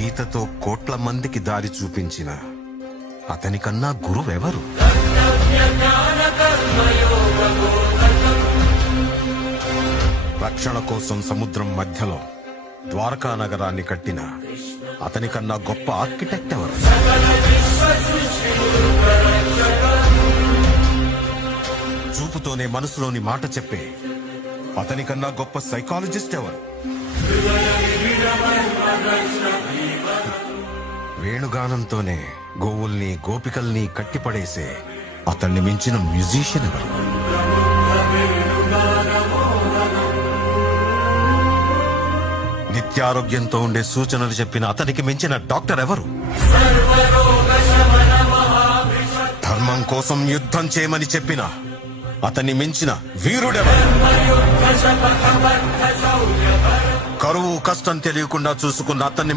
గీతతో కోట్ల మందికి దారి చూపించిన అతనికన్నా గురువెవరు? రక్షణ కోసం సముద్రం మధ్యలో ద్వారకా నగరాన్ని కట్టిన అతనికన్నా గొప్ప ఆర్కిటెక్ట్ ఎవరు? చూపుతోనే మనసులోని మాట చెప్పే అతనికన్నా గొప్ప సైకాలజిస్ట్ ఎవరు? వేణుగానంతోనే గోవుల్ని గోపికల్ని కట్టిపడేసే అతన్ని మించిన మ్యూజిషియన్ ఎవరు? నిత్యారోగ్యంతో ఉండే సూచనలు చెప్పిన అతనికి మించిన డాక్టర్ ఎవరు? ధర్మం కోసం యుద్ధం చేయమని చెప్పిన అతన్ని మించిన వీరుడెవరు? కరువు కష్టం తెలియకుండా చూసుకున్న అతన్ని